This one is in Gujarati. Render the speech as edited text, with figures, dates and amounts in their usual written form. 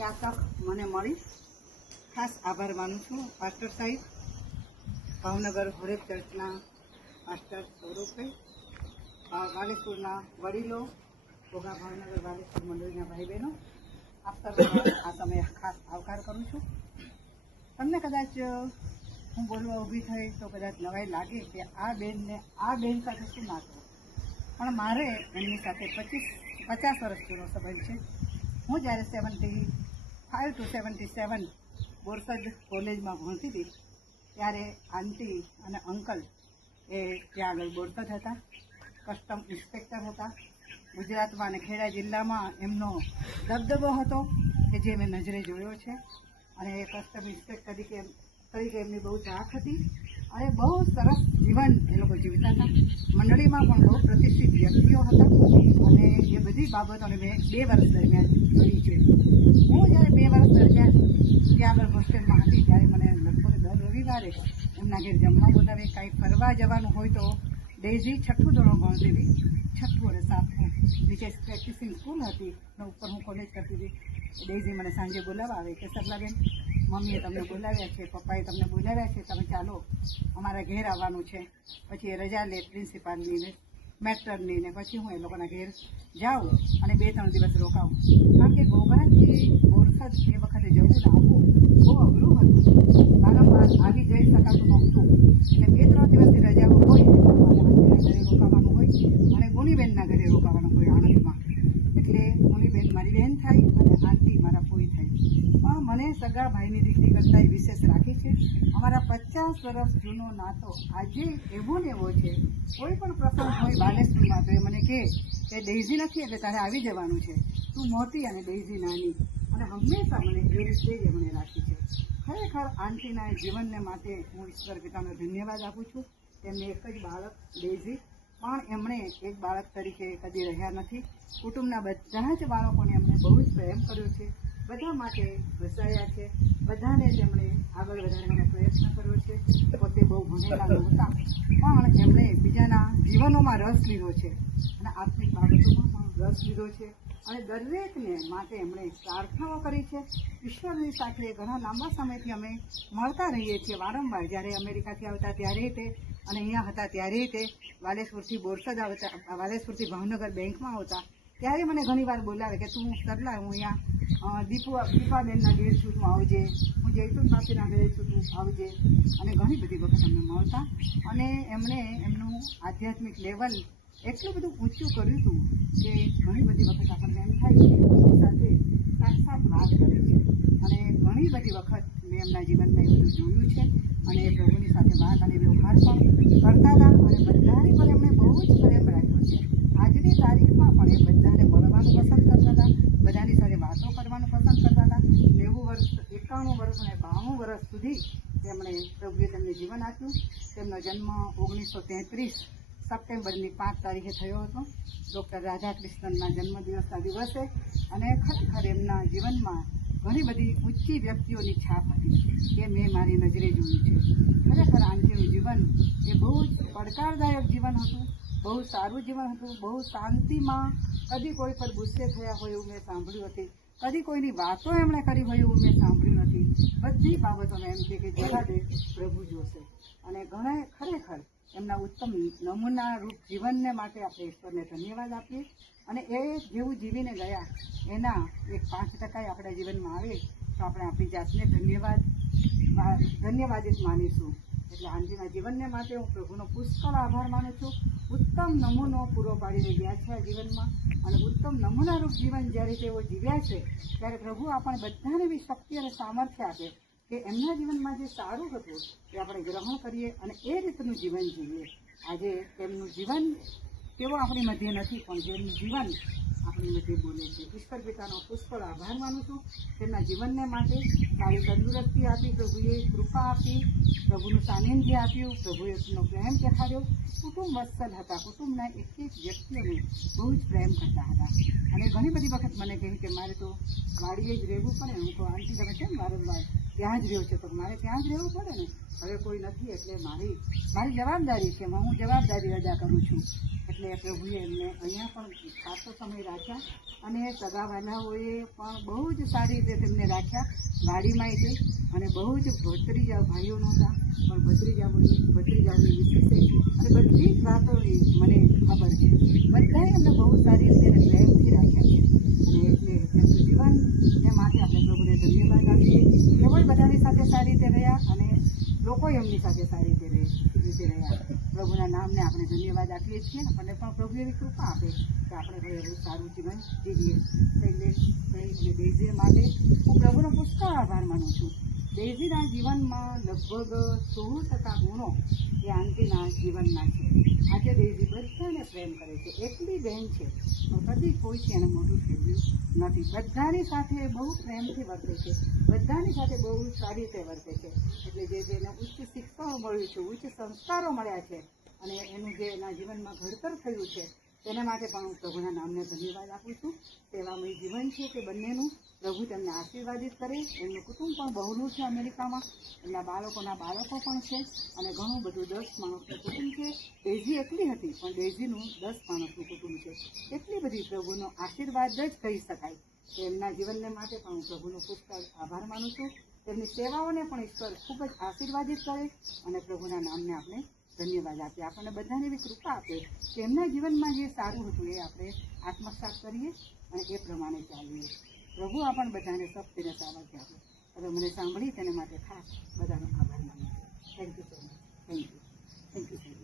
કે આ તક મને મળી. ખાસ આભાર માનું છું પાસ્ટર સાહેબ, ભાવનગર હોરેબ ચર્ચના પાસ્ટર સૌરભભાઈ, વાલેશ્વરના વડીલો, ઘોઘા ભાવનગર વાલેશ્વર મંડળીના ભાઈ બહેનો, આપ સર્વનો આ સમયે ખાસ આવકાર કરું છું. તમને કદાચ હું બોલવા ઊભી થઈ તો કદાચ નવાઈ લાગે કે આ બેન સાથે શું નાતો, પણ મારે એમની સાથે 50 વર્ષ જૂનો સંબંધ છે. હું જ્યારે 75 to 77 બોરસદ કોલેજમાં ભણતી હતી ત્યારે આંટી અને અંકલ એ ત્યાં આગળ બોરસદ હતા, કસ્ટમ ઇન્સ્પેક્ટર હતા. ગુજરાતમાં અને ખેડા જિલ્લામાં એમનો દબદબો હતો કે જે મેં નજરે જોયો છે. અને એ કસ્ટમ ઇન્સ્પેક્ટર તરીકે એમની બહુ ઝાંખ હતી અને બહુ સરસ જીવન એ લોકો જીવતા હતા. મંડળીમાં પણ બહુ પ્રતિષ્ઠિત વ્યક્તિઓ હતા અને એ બધી બાબતોને મેં 2 વર્ષ દરમિયાન જોઈ છે. હું જ્યારે 2 વર્ષ દરમિયાન ત્યાં આગળ હોસ્ટેલમાં હતી ત્યારે મને લગભગ દર રવિવારે એમના ઘેર જમવા બોલાવે. કાંઈ ફરવા જવાનું હોય તો ડેઝી 6ઠું ધોરણ ભણતી હતી, 6ઠું અને 7ઠું નીચે પ્રેક્ટિસિંગ સ્કૂલ હતી ને ઉપર હું કોલેજ કરતી હતી. ડેઝી મને સાંજે બોલાવવા આવે કે સરલાબેન, મમ્મીએ તમને બોલાવ્યા છે, પપ્પાએ તમને બોલાવ્યા છે, તમે ચાલો અમારા ઘેર આવવાનું છે. પછી એ રજા લે પ્રિન્સિપાલની ને મેટરની ને પછી હું એ લોકોના ઘેર જાઉં અને 2-3 દિવસ રોકાવું. કારણ કે ઘોઘાથી બોરસદ એ વખતે જવું ને આવવું બહુ અઘરું હતું. વારંવાર આવી જઈ શકાતું નહોતું. એટલે 2-3 દિવસની રજાઓ હોય અને આંટીના ઘરે રોકાવાનું હોય અને ગુણીબેનના ઘરે રોકાવાનું હોય આણંદમાં. એટલે ગુણીબેન મારી બહેન થાય અને આંટી મારા ફોઈ થાય. પણ મને સગા ભાઈની દીકરી કરતાં વિશેષ રાખી છે. અમારા 50 વર્ષ જૂનો નાતો આજે એવો ને એવો છે. કોઈ પણ પ્રસંગ હોય બાલેશ્વરમાં તો એ મને કહે કે ડેઝી નથી એટલે તારે આવી જવાનું છે, તું મોટી અને ડેઝી નાની. અને હંમેશા મને એ રીતે જ મને રાખી છે. ખરેખર આંટીના જીવનને માટે હું ઈશ્વર પિતાનો ધન્યવાદ આપું છું. તેમને એક જ બાળક ડેઝી, પણ એમણે એક બાળક તરીકે કદી રહ્યા નથી. કુટુંબના બધા જ બાળકોને એમણે બહુ જ પ્રેમ કર્યો છે, બધા માટે વસાયા છે, બધાને તેમણે આગળ વધારવાનો પ્રયત્ન કર્યો છે. પોતે બહુ ભણેલા નહોતા પણ એમણે બીજાના જીવનોમાં રસ લીધો છે અને આર્થિક બાબતોમાં પણ રસ લીધો છે અને દરેકને માટે એમણે પ્રાર્થનાઓ કરી છે. ઈશ્વરની સાથે ઘણા લાંબા સમયથી અમે મળતા રહીએ છીએ વારંવાર. જ્યારે અમેરિકાથી આવતા ત્યારે તે અને અહીંયા હતા ત્યારે તે વાલેશ્વરથી બોરસદ આવતા, વાલેશ્વરથી ભાવનગર બેંકમાં આવતા ત્યારે મને ઘણીવાર બોલાવે કે તું સરલા, હું અહીંયા દીપાબેનના ઘેર છું, તું આવજે, હું જયતુન માસીના ઘરે છું, તું આવજે. અને ઘણી બધી વખત અમને મળતા અને એમણે એમનું આધ્યાત્મિક લેવલ એટલું બધું ઊંચું કર્યું હતું કે ઘણી બધી વખત આપણને એમ થાય કે એમની સાથે સાક્ષાત વાત કરે છે. અને ઘણી બધી વખત મેં એમના જીવનમાં એ બધું જોયું છે અને પ્રભુની સાથે વાત અને વ્યવહાર પણ કરતા હતા અને બધાની પર એમણે બહુ જ પ્રેમ રાખ્યો છે. આજની તારીખમાં પણ એ બધાને મળવાનું પસંદ કરતા હતા, બધાની સાથે વાતો કરવાનું પસંદ કરતા હતા. 90 વર્ષ, 91 વર્ષ અને 92 વર્ષ સુધી તેમણે પ્રભુએ તેમને જીવન આપ્યું. તેમનો જન્મ 1933 સપ્ટેમ્બરની 5 તારીખે થયો હતો, ડૉક્ટર રાધાકૃષ્ણનના જન્મદિવસના દિવસે. અને ખરેખર એમના જીવનમાં ઘણી બધી ઊંચી વ્યક્તિઓની છાપ હતી કે મેં મારી નજરે જોયું છે. ખરેખર આંટીનું જીવન એ બહુ જ પડકારદાયક જીવન હતું, બહુ સારું જીવન હતું. બહુ શાંતિમાં, કદી કોઈ પર ગુસ્સે થયા હોય એવું મેં સાંભળ્યું નથી, કદી કોઈની વાતો એમણે કરી હોય એવું મેં સાંભળ્યું નથી. બધી બાબતોને એમ છે કે જરા દે પ્રભુ જોશે. અને ઘણા ખરેખર એમના ઉત્તમ નમૂના રૂપ જીવનને માટે આપણે ઈશ્વરને ધન્યવાદ આપીએ. અને એ જેવું જીવીને ગયા એના એક 5% આપણા જીવનમાં આવે તો આપણે આપણી જાતને ધન્યવાદિત માનીશું. એટલે આંટીના જીવનને માટે હું પ્રભુનો પુષ્કળ આભાર માનું છું. ઉત્તમ નમૂનો પૂરો પાડીને ગયા છે આ જીવનમાં અને ઉત્તમ નમૂનારૂપ જીવન જ્યારે તેઓ જીવ્યા છે ત્યારે પ્રભુ આપણને બધાને એવી શક્તિ અને સામર્થ્ય આપે કે એમના જીવનમાં જે સારું હતું એ આપણે ગ્રહણ કરીએ અને એ રીતનું જીવન જીવીએ. આજે તેમનું જીવન તેઓ આપણી મધ્ય નથી પણ જેમનું જીવન આપણી મધ્ય બોલે છે. ઈશ્વર પિતાનો પુષ્કળ આભાર માનું છું. તેમના જીવનને માટે સારી તંદુરસ્તી આપી, પ્રભુએ કૃપા આપી, પ્રભુનું સાનિધ્ય આપ્યું, પ્રભુએ એમનો પ્રેમ દેખાડ્યો. કુટુંબ વત્સલ હતા, કુટુંબના એક વ્યક્તિઓને બહુ જ પ્રેમ કરતા હતા. અને ઘણી બધી વખત મને કહ્યું કે મારે તો વાડીએ જ રહેવું પડે. હું કહું આંટી તમે કેમ વારંવાર ત્યાં જ રહ્યો છે, તો મારે ત્યાં જ રહેવું પડે ને. હવે કોઈ નથી એટલે મારી જવાબદારી છે, હું જવાબદારી અદા કરું છું. એટલે પ્રભુએ એમને અહીંયા પણ ખાસો સમય રાખ્યા અને સગાવાલાઓએ પણ બહુ જ સારી રીતે તેમને રાખ્યા. ગાડીમાં તે અને બહુ જ ભત્રીજા ભાઈઓ નહોતા, પણ ભત્રીજાઓની વિશે અને બધી જ વાતોની મને ખબર છે. બધાએ એમને બહુ સારી રીતે પ્રેમથી રાખ્યા છે. અને એટલે એમનું જીવન એ માટે આપણે પ્રભુને ધન્યવાદ આપીએ. કેવળ બધાની સાથે સારી રીતે રહ્યા અને લોકો એમની સાથે સારી રીતે રહ્યા. પ્રભુના નામને આપણે ધન્યવાદ આપીએ છીએ. આપણને પણ પ્રભુ એવી કૃપા આપે કે આપણે હવે એવું સારું જીવન જીવીએ. એટલે ડેઝી માટે હું પ્રભુનો પુષ્કળ આભાર માનું છું. ડેઝીના જીવનમાં લગભગ 16% ગુણો એ આંટીના જીવનના છે. આજે ડેઝી બધાને પ્રેમ કરે છે, એકલી બહેન છે પણ કદી કોઈથી એને મોઢું ફેરવ્યું નથી. બધાની સાથે બહુ પ્રેમથી વર્તે છે, બધાની સાથે બહુ સારી રીતે વર્તે છે. એટલે જેને ઉચ્ચ શિક્ષણ મળ્યું છે, ઉચ્ચ સંસ્કારો મળ્યા છે અને એનું જે એના જીવનમાં ઘડતર થયું છે તેના માટે પણ હું પ્રભુના નામને ધન્યવાદ આપું છું. સેવામય જીવન છે તે બંનેનું પ્રભુ તેમને આશીર્વાદિત કરે. એમનું કુટુંબ પણ બહોળું છે અમેરિકામાં, એમના બાળકોના બાળકો પણ છે અને ઘણું બધું 10 માણસનું કુટુંબ છે. ડેઝી એકલી હતી પણ ડેઝીનું 10 માણસનું કુટુંબ છે. એટલી બધી પ્રભુનો આશીર્વાદ જ કહી શકાય. એમના જીવનને માટે પણ હું પ્રભુનો પુષ્કળ આભાર માનું છું. તેમની સેવાઓને પણ ઈશ્વર ખૂબ જ આશીર્વાદિત કરે અને પ્રભુના નામને આપણે ધન્યવાદ આપીએ. આપણને બધાને એવી કૃપા આપે કે એમના જીવનમાં જે સારું હતું એ આપણે આત્મસાત કરીએ અને એ પ્રમાણે ચાલીએ. પ્રભુ આપણને બધાને શક્તિને સામર્થ્ય આપે. હવે મને સાંભળી તેના માટે ખાસ બધાનો આભાર માનું છું. Thank you so much. Thank you so much.